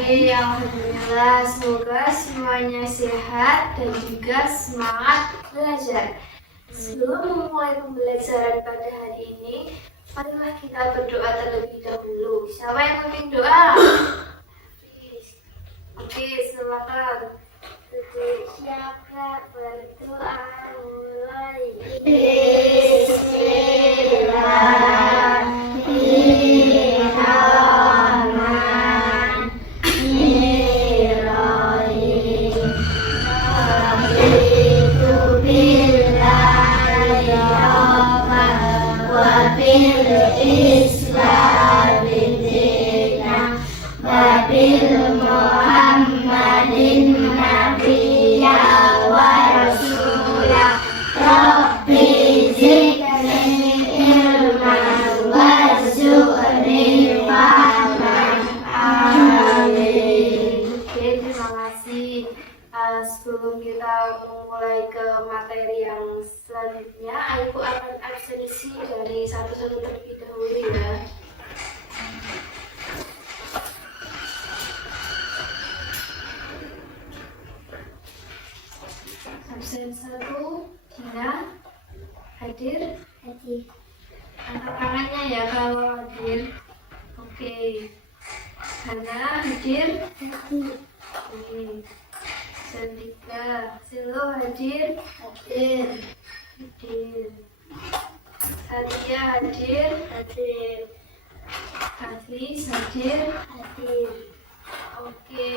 Oke, alhamdulillah. Semoga semuanya sehat dan juga semangat belajar. Sebelum memulai pembelajaran pada hari ini, marilah kita berdoa terlebih dahulu. Siapa yang memimpin doa? Oke, silakan. Siapa berdoa mulai? Sebelum kita memulai ke materi yang selanjutnya, aku akan absensi dari satu-satu terlebih dahulu ya. Absen 1, Dina. Hadir? Hadir. Angkat tangannya ya kalau hadir. Oke. Hana hadir? Hadir. Oke. Sandika, Silo hadir? Hadir. Hadir. Sadia hadir? Hadir. Hafiz hadir? Hadir. Oke.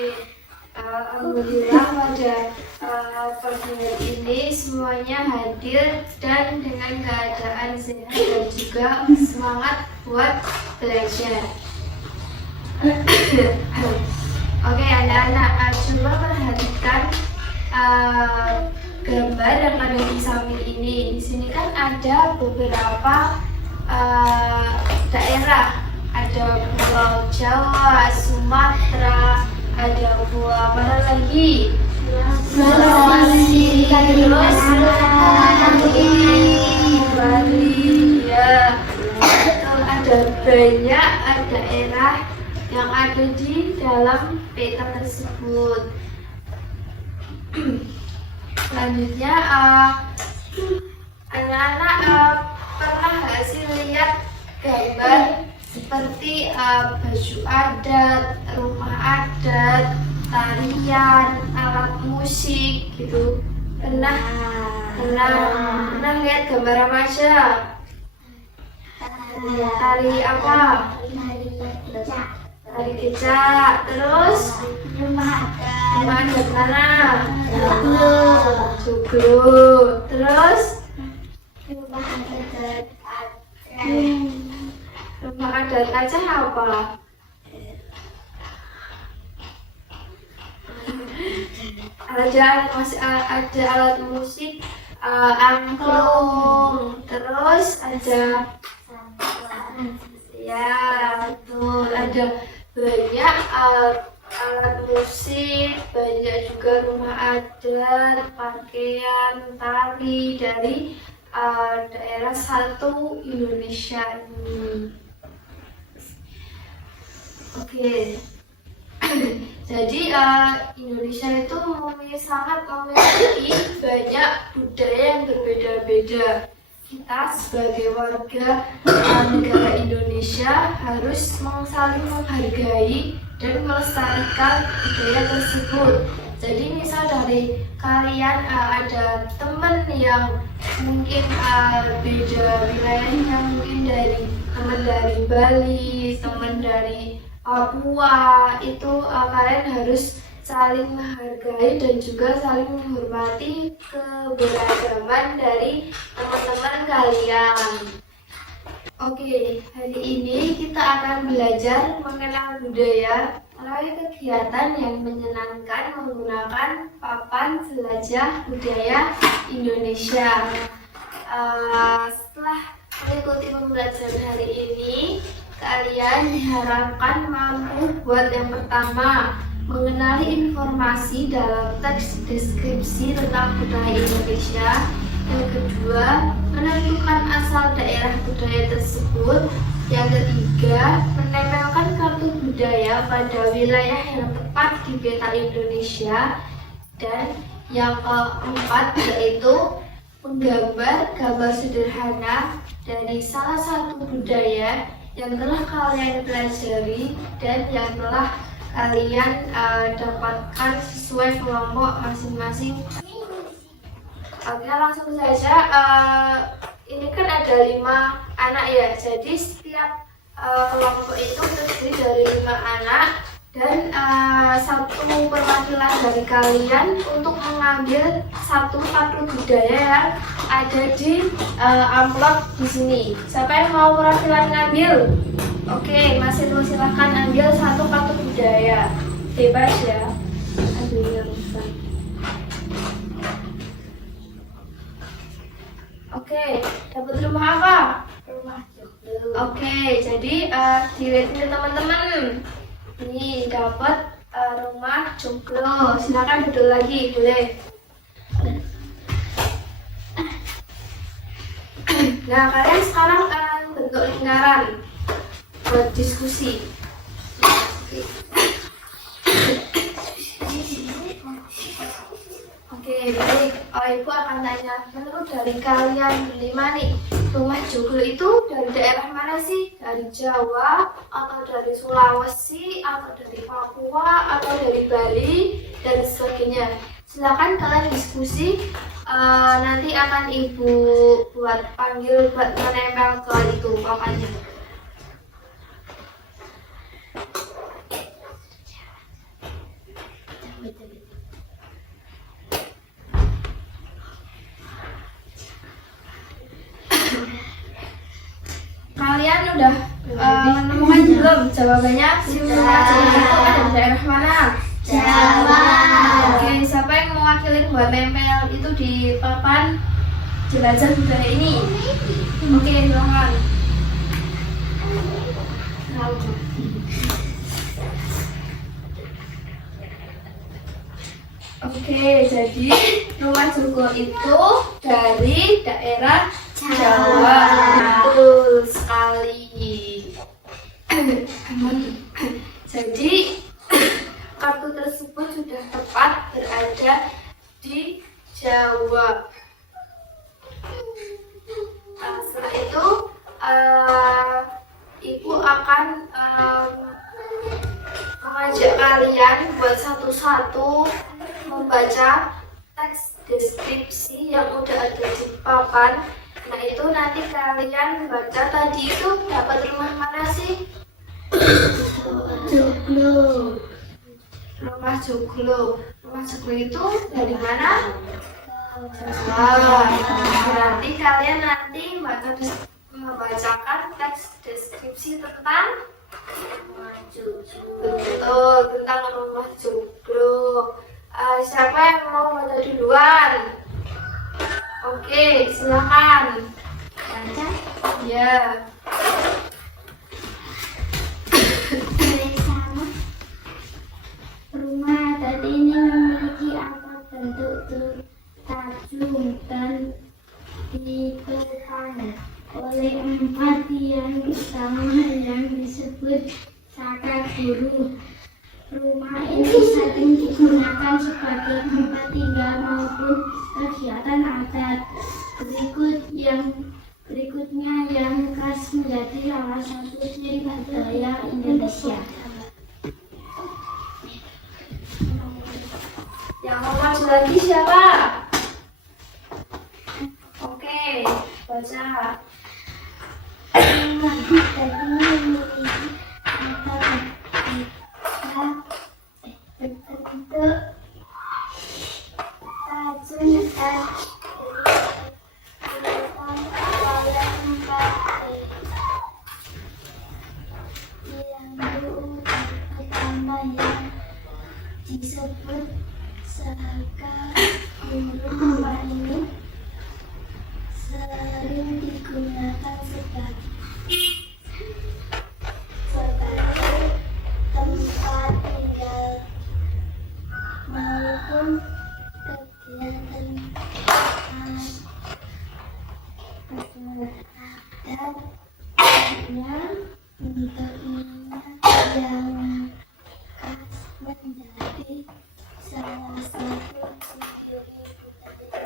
Alhamdulillah pada pagi ini semuanya hadir dan dengan keadaan sehat dan juga semangat buat belajar. Oke, anak-anak, coba perhatikan gambar yang ada di samping ini. Di sini kan ada beberapa daerah. Ada Pulau Jawa, Sumatera, ada Pulau mana lagi? Sulawesi, terus Bali, ya. Ada banyak daerah yang ada di dalam peta tersebut. Selanjutnya, anak-anak pernah nggak sih lihat gambar seperti baju adat, rumah adat, tarian, alat musik gitu? Pernah lihat gambar apa aja? Tari apa? Tari kecak. Terus rumah adat mana? Joglo. Terus rumah adat Aceh apa? Ada alat musik angklung. Terus ada ya betul, ada banyak alat musik, banyak juga rumah adat, pakaian, tari dari daerah satu Indonesia ini. Oke. Jadi Indonesia itu sangat memiliki banyak budaya yang berbeda-beda. Kita sebagai warga negara Indonesia harus saling menghargai dan melestarikan budaya tersebut. Jadi misal dari kalian ada teman yang mungkin beda wilayahnya, mungkin teman dari Bali, teman dari Papua, itu kalian harus saling menghargai dan juga saling menghormati keberagaman dari teman-teman kalian. Oke, hari ini kita akan belajar mengenal budaya melalui kegiatan yang menyenangkan menggunakan papan jelajah budaya Indonesia. Setelah mengikuti pembelajaran hari ini, kalian diharapkan mampu buat yang pertama, mengenali informasi dalam teks deskripsi tentang budaya Indonesia. Yang kedua, menentukan asal daerah budaya tersebut. Yang ketiga, menempelkan kartu budaya pada wilayah yang tepat di peta Indonesia. Dan yang keempat yaitu menggambar gambar sederhana dari salah satu budaya yang telah kalian pelajari dan yang telah kalian dapatkan sesuai kelompok masing-masing. Oke, langsung saja. Ini kan ada 5 anak ya, jadi setiap kelompok itu terdiri dari 5 anak dan satu perwakilan dari kalian untuk mengambil satu kartu budaya yang ada di amplop di sini. Siapa yang mau perwakilan ngambil? Oke, masih tuh silahkan ambil satu kartu budaya, bebas ya. Ambil yang besar. Oke, dapat rumah apa? Rumah joglo. Oke, jadi dilihatin teman-teman. Ini dapat rumah joglo. Silakan duduk lagi, boleh. Nah, kalian sekarang bentuk lingkaran buat diskusi. Oke, baik. Ibu akan tanya, menurut dari kalian 5 nih, rumah joglo itu dari daerah mana sih? Dari Jawa, atau dari Sulawesi, atau dari Papua, atau dari Bali, dan sebagainya. Silakan kalian diskusi. Nanti akan ibu buat panggil buat menempel ke itu papanya. Kalian udah menemukan belum jawabannya? Si rumah joglo itu ada di daerah mana? Jawa. Oke, siapa yang mewakili buat nempel itu di papan jelajah budaya ini? Oke, silakan. Oke, jadi rumah joglo itu dari daerah Jawa. Betul sekali. Jadi kartu tersebut sudah tepat berada di Jawa. Nah, setelah itu ibu akan mengajak kalian buat satu-satu membaca teks deskripsi yang udah ada di papan. Nah, itu nanti kalian baca tadi itu dapat rumah mana sih? Joglo. Rumah joglo. Rumah joglo itu dari mana? Berarti kalian nanti membacakan teks deskripsi tentang betul, tentang rumah joglo. Siapa yang mau baca duluan? Oke, silakan. Baca. Ya. Sama. Rumah tadi ini memiliki empat bentuk tajam dan ditopang oleh 4 tiang utama yang disebut saka guru. Rumah ini sering digunakan sebagai tempat tinggal maupun kegiatan adat. Berikutnya yang khas menjadi salah satu ciri budaya Indonesia. Yang mau maju lagi siapa? Oke, baca. Rumah tadi memiliki berbentuk tajam dan utama yang disebut saka guru. Rumah ini sering digunakan sebagai tempat tinggal maupun kegiatan menjadi salah satu pencuri buta.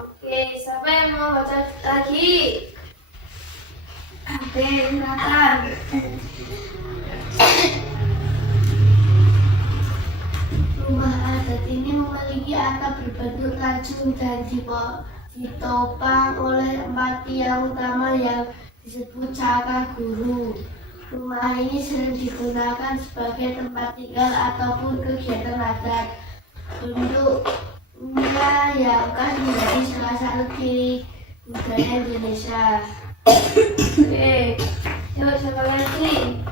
Oke, siapa yang mau baca lagi? Oke, silakan. Rumah adat ini memiliki atap berbentuk lajung dan ditopang oleh 4 tiang utama yang disebut cakar guru. Rumah ini sering digunakan sebagai tempat tinggal ataupun kegiatan adat. Bentuknya yang khas menjadi salah satu ciri budaya Indonesia. Oke, yuk siapa lagi?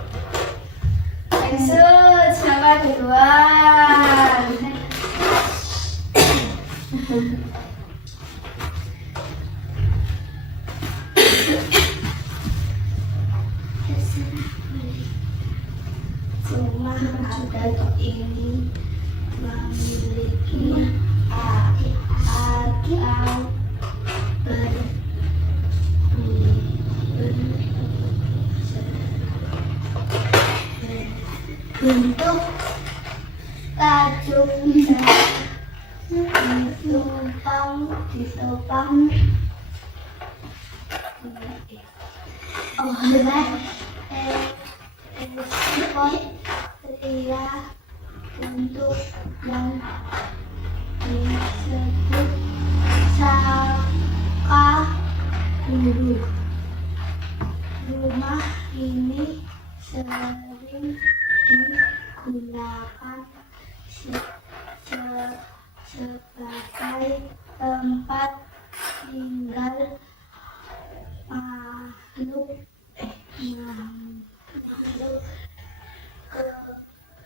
Maksud, siapa duluan? Rumah adat ini memiliki atap bentuk lajung dan ditopang oleh ekor pria bentuk yang disebut saka guru. Rumah ini sering digunakan sebagai tempat tinggal makhluk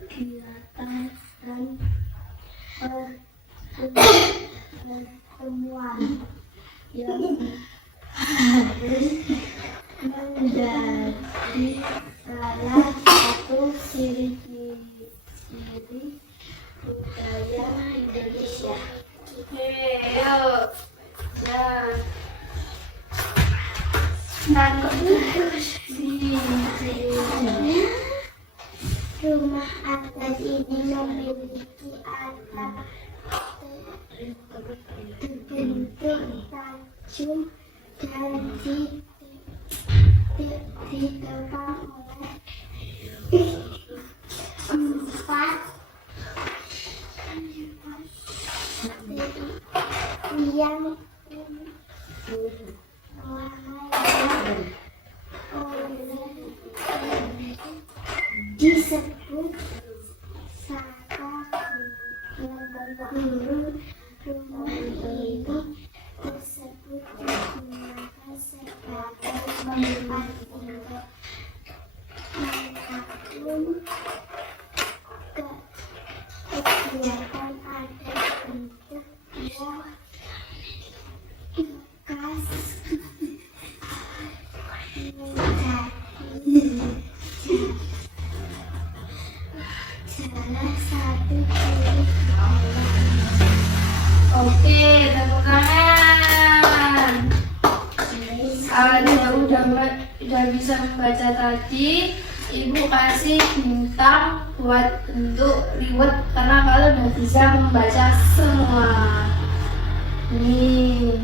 kegiatan dan pertemuan yang harus menjadi salah satu ciri-ciri budaya Indonesia. Oke, yuk. Ya. Rumah adat ini memiliki atap berbentuk lajung dan ditopang oleh 4 tiang disebut saka guru. Rumah ini tersebut digunakan sebagai tempat tinggal manapun kegiatan adat bentuk yang khas salah satu ciri Oke, tepuk tangan. Awalnya udah bisa membaca tadi, Ibu kasih bintang buat bentuk reward karena kalian udah bisa membaca semua. Nih.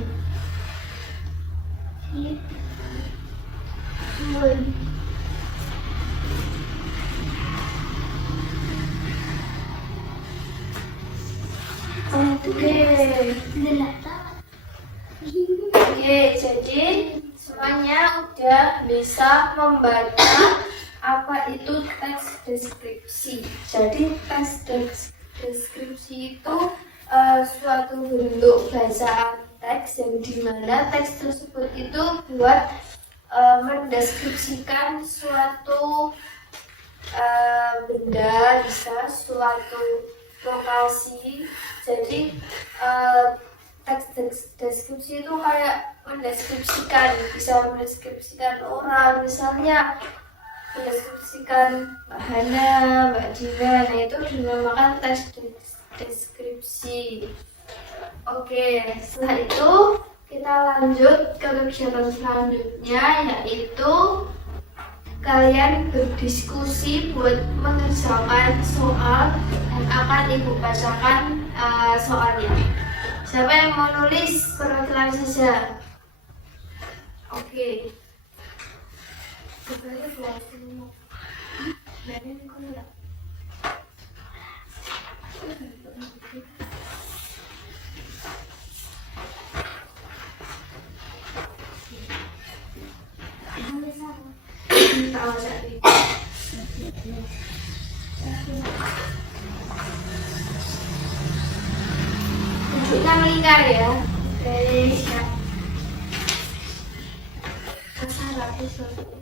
Oke, jadi semuanya udah bisa membaca apa itu teks deskripsi. Jadi teks deskripsi itu suatu bentuk bacaan teks yang dimana teks tersebut itu buat mendeskripsikan suatu benda, bisa suatu lokasi. Jadi teks deskripsi itu kayak mendeskripsikan, bisa mendeskripsikan orang, misalnya mendeskripsikan Mbak Hana, Mbak Diva, nah itu dinamakan teks deskripsi. Oke, setelah itu kita lanjut ke kegiatan selanjutnya, yaitu kalian berdiskusi buat mengerjakan soal dan akan ibu bacakan soalnya. Siapa yang mau nulis perwakilan saja? Oke. Kita melingkar ya. Dari siap. Kasar aku suruh.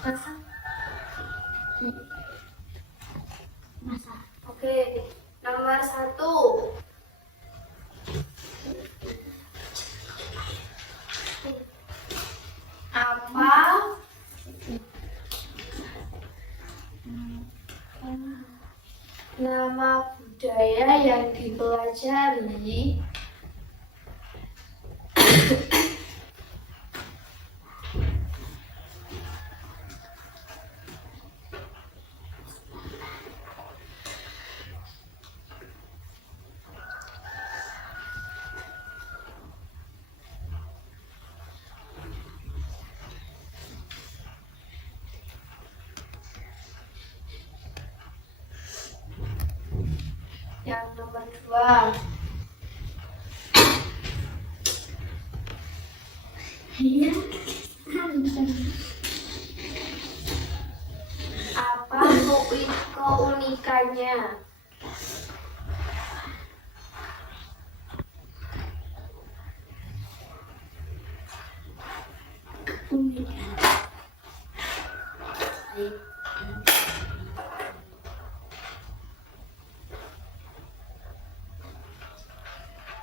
Kasar. Masa. Oke, nomor 1. Apa nama budaya yang dipelajari? Yang nomor 2. Apa keunikannya?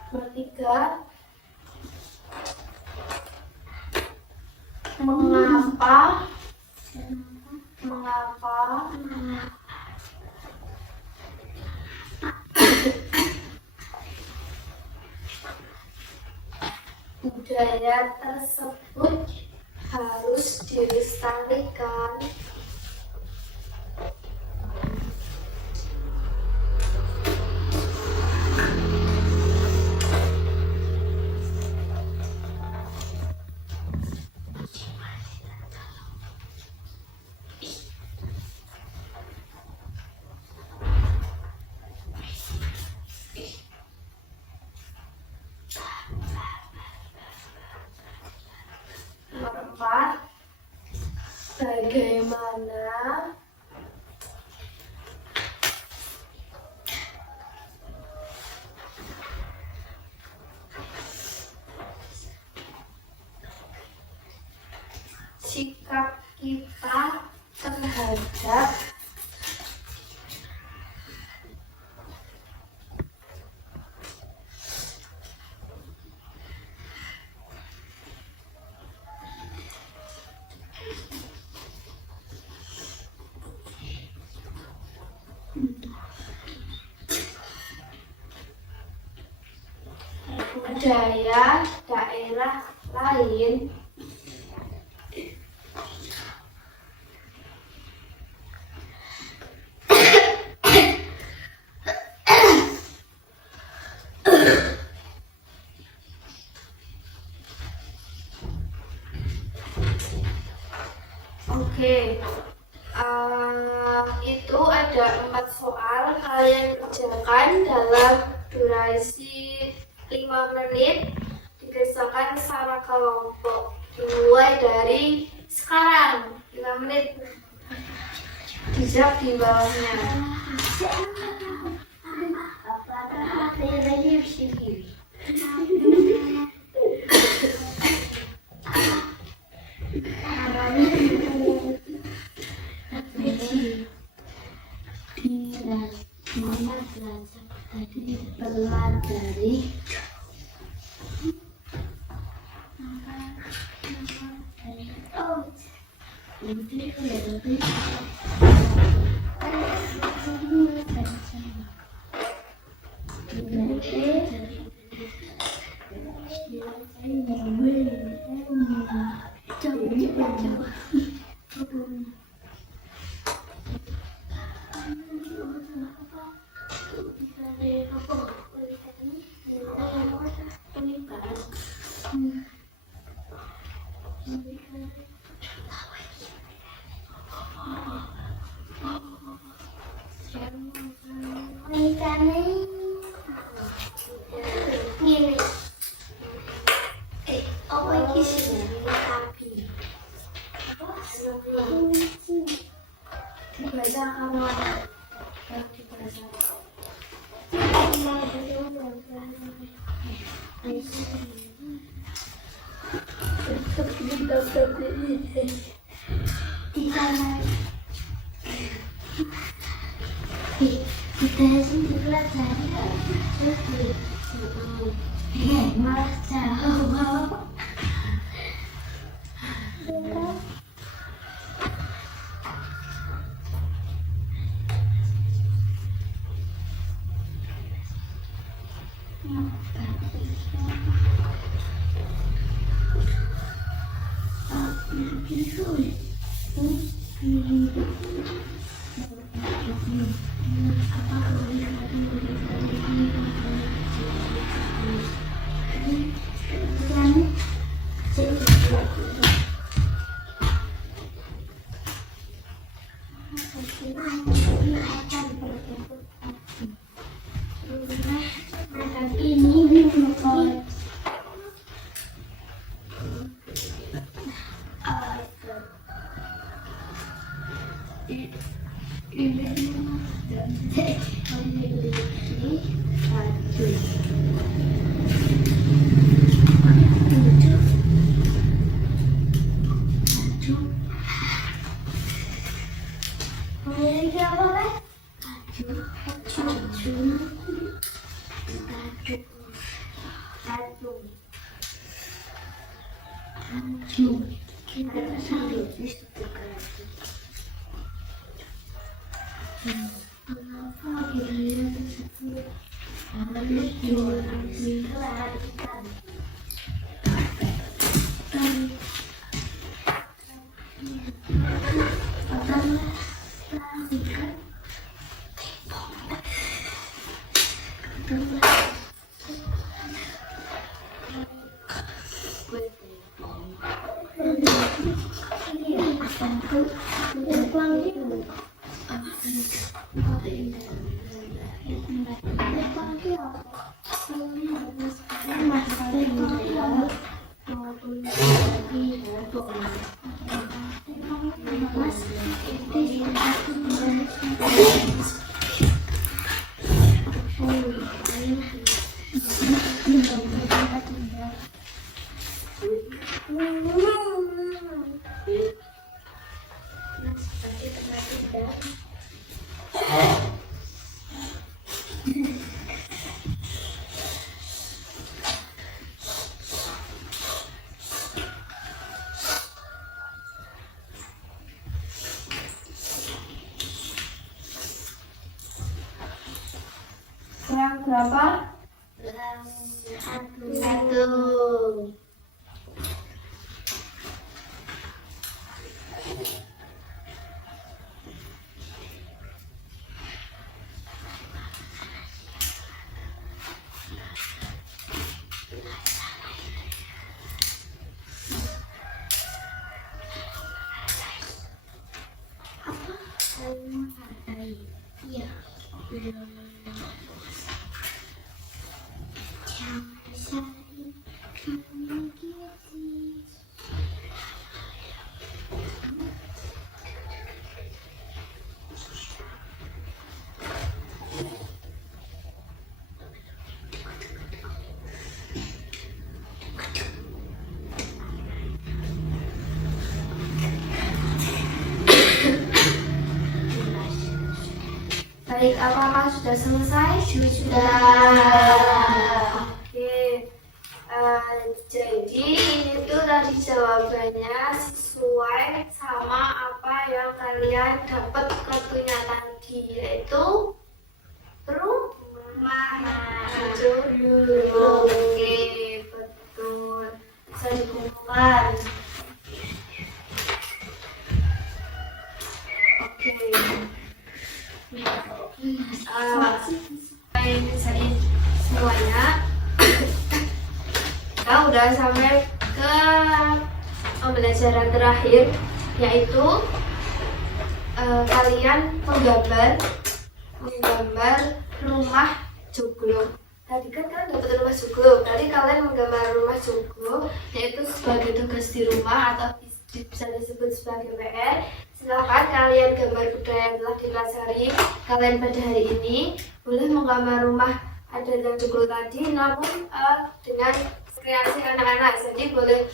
Nomor 3. Mengapa budaya tersebut harus dilestarikan? Nomor 4. Bagaimana sikap kita terhadap budaya daerah lain? Oke, itu ada 4 soal, kalian kerjakan dalam durasi 5 menit, dikerjakan secara kelompok, dimulai dari sekarang. 5 menit, dijawab di bawahnya. Pelajari Apa iki sih? Dibaca kamu ada yang dibaca. Kita sempat malah jauh. Yang berapa? Satu. Iya. Baik, apakah sudah selesai? Sudah. Oke. Jadi ini tuh tadi jawabannya sesuai sama apa yang kalian dapat kartunya tadi, yaitu rumah. Oke, betul. Bisa dikumpulkan. Oke. mulai ngerjain semuanya. Kita udah sampai ke pembelajaran terakhir, yaitu kalian menggambar rumah joglo. Tadi kan kalian dapat rumah joglo, tadi kalian menggambar rumah joglo, yaitu sebagai tugas di rumah atau bisa disebut sebagai PR. Silakan kalian gambar budaya yang telah dipelajari kalian pada hari ini. Boleh menggambar rumah ada yang joglo tadi, namun dengan kreasi anak-anak. Jadi boleh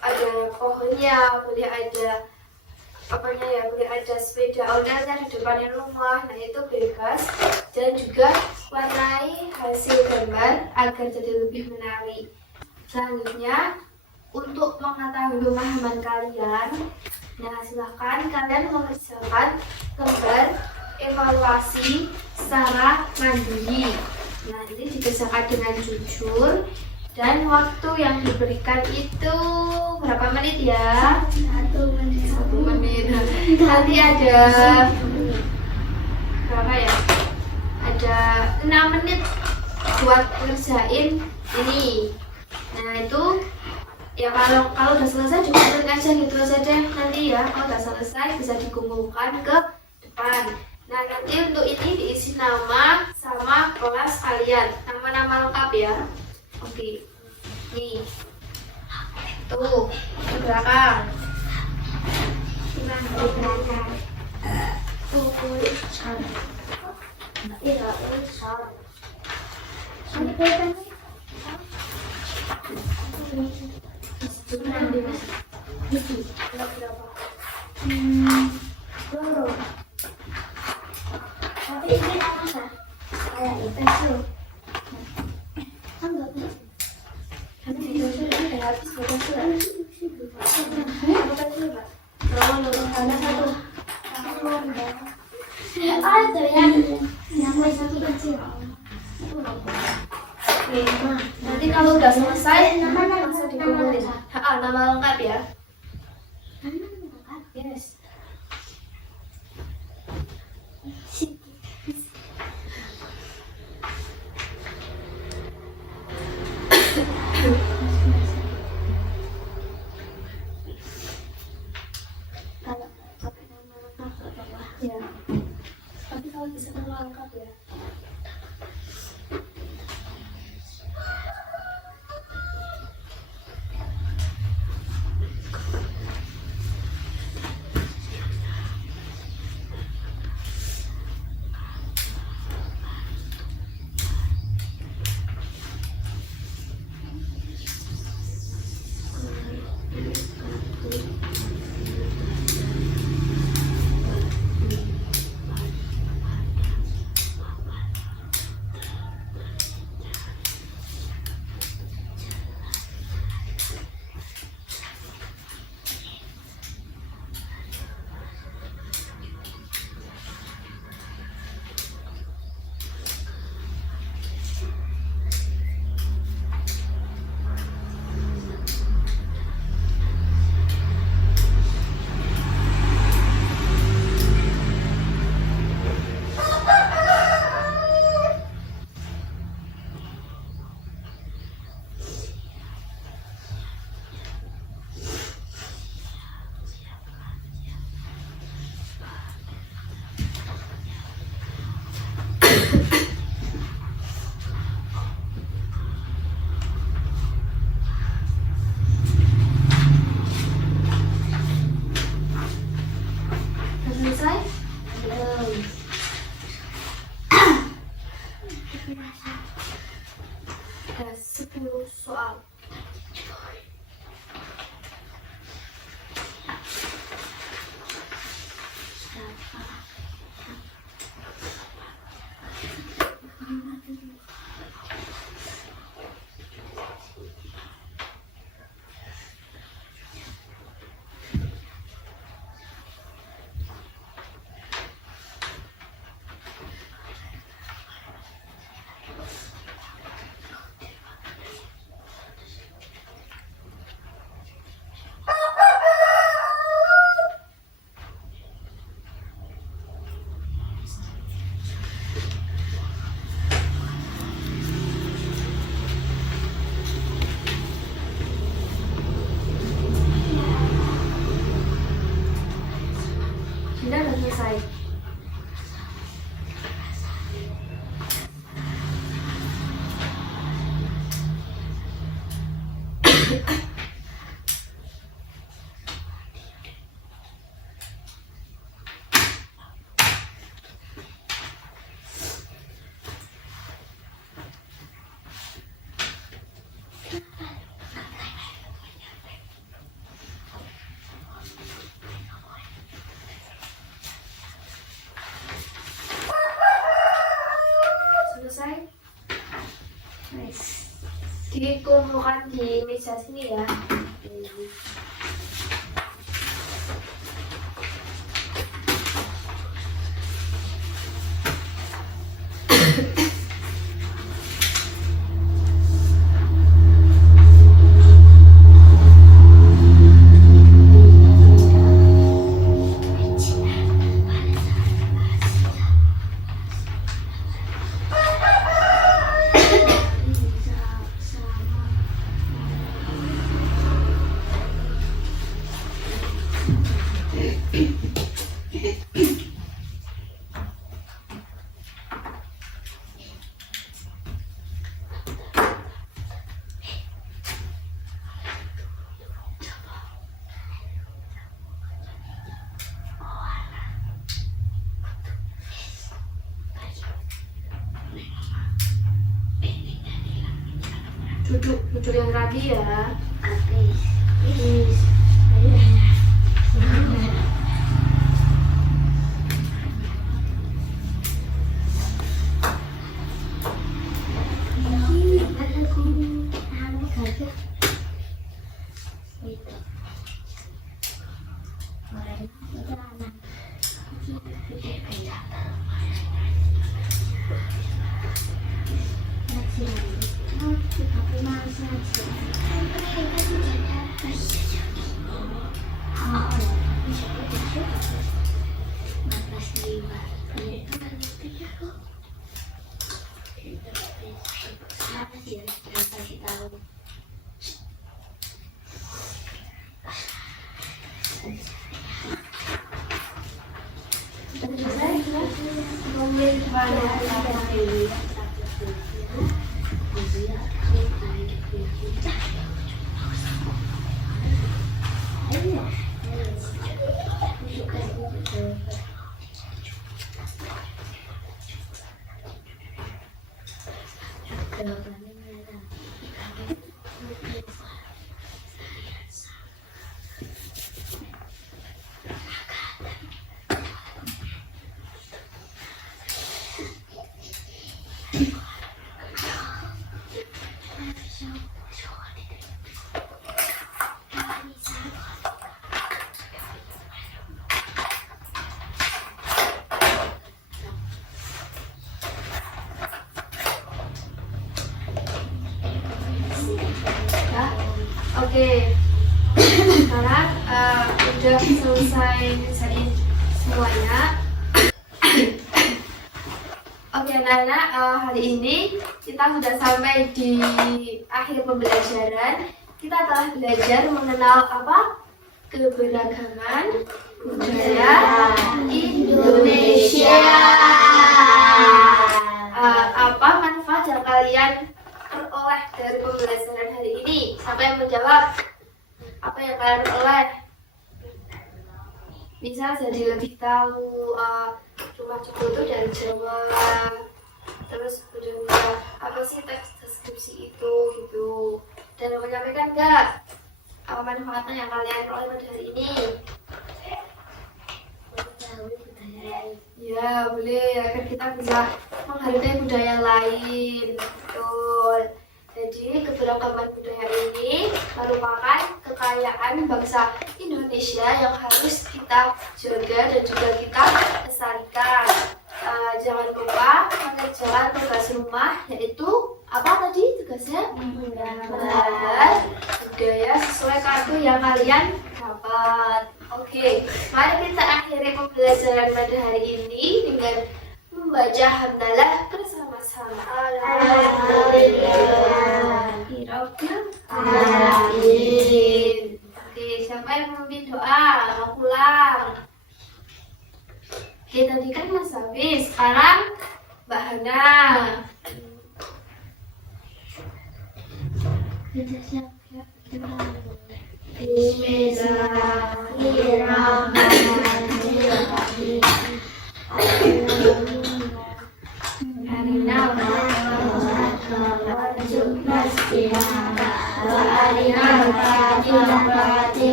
ada pohonnya, boleh ada boleh ada sepeda ondanya di depannya rumah. Nah, itu bebas, dan juga warnai hasil gambar agar jadi lebih menarik. Selanjutnya, untuk mengetahui pemahaman kalian, nah silahkan kalian mengerjakan gambar evaluasi secara mandiri. Nah, ini dikerjakan dengan jujur, dan waktu yang diberikan itu berapa menit ya? 1 menit. 1 menit. Nanti ada berapa ya? Ada 6 menit buat ngerjain ini. Nah, itu ya kalau udah selesai juga klik aja gitu aja deh nanti ya. Kalau udah selesai bisa dikumpulkan ke depan. Nah, nanti untuk ini diisi nama sama kelas kalian, nama-nama lengkap ya. Oke, nih tuh ke belakang. Tuh, tulisan. Iya, tulisan. Sampai kan Sebenarnya di mana? itu. Berapa? Belum. Tapi ini apa? Kayak pensil. Enggak bisa. Nanti udah habis bukan surat. Bukan surat. Ada satu. Ada yang satu kecil. Oke, nanti kalau udah selesai langsung dikumpulin. Nama lengkap ya. Yes. Kalau pakai nama lengkap gak apa-apa ya. Tapi kalau bisa nama lengkap ya. Selesai? Belum. Ada 10 soal. dikumpulkan di meja sini ya. Duduk yang rapi ya. Oke, sekarang udah selesai ngerjain semuanya. Oke anak-anak, hari ini kita sudah sampai di akhir pembelajaran. Kita telah belajar mengenal apa? Keberagaman budaya Indonesia. Apa manfaat yang kalian peroleh dari pembelajaran hari ini? Siapa yang menjawab? Apa yang kalian peroleh? Bisa jadi lebih tahu rumah Joglo itu dari Jawa. Terus udah apa sih teks deskripsi itu gitu. Dan menyampaikan enggak manfaatnya yang kalian peroleh pada hari ini? Ya boleh, agar kita bisa menghargai budaya lain. Betul. Jadi keberagaman budaya ini merupakan kekayaan bangsa Indonesia yang harus kita jaga dan juga kita lestarikan. Jangan lupa mengerjakan tugas rumah, yaitu apa tadi tugasnya? Menggambar budaya sesuai kartu yang kalian dapat. Oke, mari kita akhiri pembelajaran pada hari ini dengan membaca hamdalah bersama-sama. Amin. Oke, siapa yang memimpin doa? Mau pulang. Oke, tadi kan Mas Hafiz, sekarang Mbak Hana.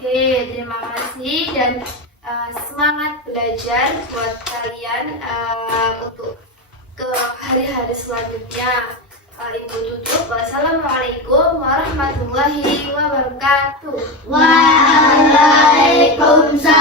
Oke, terima kasih dan semangat belajar buat kalian. hari selanjutnya. Ibu tutup. Wassalamualaikum warahmatullahi wabarakatuh. Waalaikumsalam.